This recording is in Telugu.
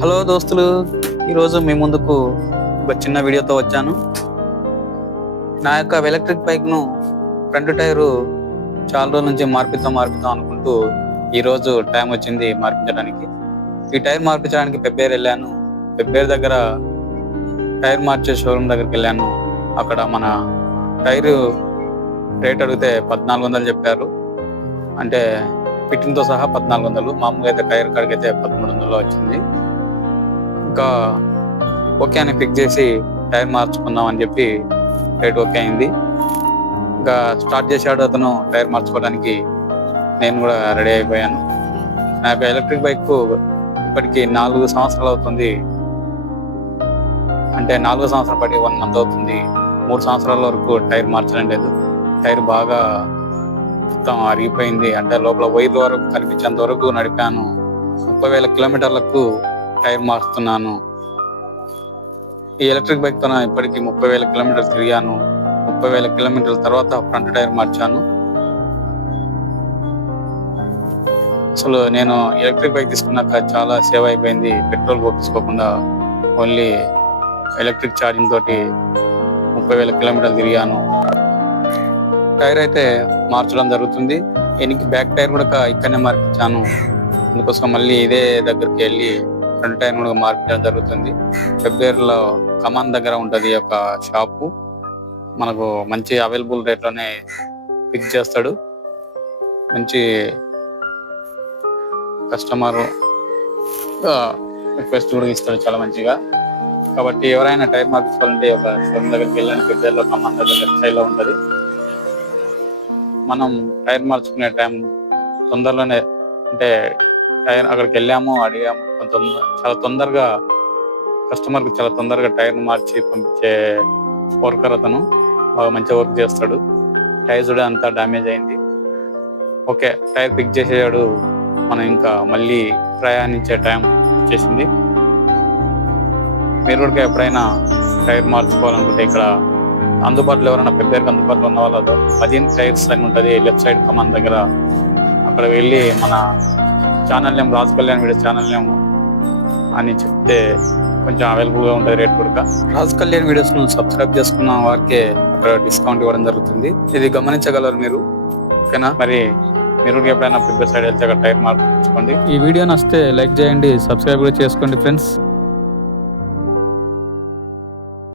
హలో దోస్తులు ఈరోజు మీ ముందుకు ఒక చిన్న వీడియోతో వచ్చాను. నా యొక్క ఎలక్ట్రిక్ బైక్ను ఫ్రంట్ టైరు చాలా రోజుల నుంచి మార్పిద్దాం మార్పిద్దాం అనుకుంటూ ఈరోజు టైం వచ్చింది మార్పించడానికి. ఈ టైర్ మార్పించడానికి పెబ్బేరు వెళ్ళాను. పెబ్బేరు దగ్గర టైర్ మార్చే షోరూమ్ దగ్గరికి వెళ్ళాను. అక్కడ మన టైరు రేట్ అడిగితే పద్నాలుగు వందలు చెప్పారు. అంటే ఫిట్టింగ్తో సహా పద్నాలుగు వందలు. మామూలుగా అయితే టైర్ కాడికి అయితే పదమూడు వందలు వచ్చింది. ఇంకా ఓకే అని పిక్ చేసి టైర్ మార్చుకుందాం అని చెప్పి రైట్ ఓకే అయింది. ఇంకా స్టార్ట్ చేశాడు అతను టైర్ మార్చుకోవడానికి. నేను కూడా రెడీ అయిపోయాను. నాకు ఎలక్ట్రిక్ బైక్ ఇప్పటికి నాలుగు సంవత్సరాలు అవుతుంది. అంటే నాలుగు సంవత్సరాలు పడి వన్ మంత్ అవుతుంది. మూడు సంవత్సరాల వరకు టైర్ మార్చడం లేదు. టైర్ బాగా మొత్తం అరిగిపోయింది అంటే లోపల వైర్ వరకు కనిపించేంత వరకు నడిపాను. ముప్పై వేల కిలోమీటర్లకు టైర్ మారుస్తున్నాను. ఈ ఎలక్ట్రిక్ బైక్తో నా ముప్పై వేల కిలోమీటర్లు తిరిగాను. ముప్పై వేల కిలోమీటర్ల తర్వాత ఫ్రంట్ టైర్ మార్చాను. అసలు నేను ఎలక్ట్రిక్ బైక్ తీసుకున్నాక చాలా సేవ్ అయిపోయింది. పెట్రోల్ పోపించుకోకుండా ఓన్లీ ఎలక్ట్రిక్ ఛార్జింగ్ తోటి ముప్పై వేల కిలోమీటర్లు తిరిగాను. టైర్ అయితే మార్చడం జరుగుతుంది. ఎనికి బ్యాక్ టైర్ కూడా ఇక్కడనే మార్పించాను. అందుకోసం మళ్ళీ ఇదే దగ్గరికి వెళ్ళి ఫ్రంట్ టైర్ కూడా మార్పించడం జరుగుతుంది. ఫిబ్రవరిలో కమాన్ దగ్గర ఉంటుంది ఈ యొక్క షాపు. మనకు మంచి అవైలబుల్ రేట్లోనే పిక్ చేస్తాడు. మంచి కస్టమర్ రిక్వెస్ట్ కూడా ఇస్తాడు చాలా మంచిగా. కాబట్టి ఎవరైనా టైర్ మార్పించుకోవాలంటే ఒక షోరూమ్ దగ్గరికి వెళ్ళండి. ఫిబ్రవరిలో కమాన్ దగ్గర లెఫ్ట్ సైడ్లో మనం టైర్ మార్చుకునే టైం తొందరలోనే అంటే టైర్ అక్కడికి వెళ్ళాము అడిగాము. కొంత చాలా తొందరగా కస్టమర్కి చాలా తొందరగా టైర్ మార్చి పంపించే వర్కర్ అతను. బాగా మంచిగా వర్క్ చేస్తాడు. టైర్ కూడా అంతా డ్యామేజ్ అయింది. ఓకే టైర్ పిక్ చేసేవాడు మనం ఇంకా మళ్ళీ ప్రయాణించే టైం వచ్చేసింది. మీరు కూడా ఎప్పుడైనా టైర్ మార్చుకోవాలనుకుంటే ఇక్కడ అందుబాటులో ఎవరైనా పెద్దరికి అందుబాటులో ఉన్న వాళ్ళు మదీన్ టైర్స్ అని ఉంటుంది లెఫ్ట్ సైడ్ కమాన్ దగ్గర. అక్కడ వెళ్ళి మన channel name Raj Kalyan video channel name అని చెప్తే కొంచెం అవైలబుల్గా ఉంటుంది రేట్ కూడా రాజ్ కళ్యాణ్ వీడియోస్ను సబ్స్క్రైబ్ చేసుకున్న వారికే అక్కడ డిస్కౌంట్ ఇవ్వడం జరుగుతుంది. ఇది గమనించగలరు మీరు. ఓకేనా? మరి మీరు ఎప్పుడైనా పెద్ద సైడ్ వెళ్తే అక్కడ టైర్ మార్చుకోండి ఈ వీడియో నచ్చితే లైక్ చేయండి సబ్స్క్రైబ్ కూడా చేసుకోండి ఫ్రెండ్స్.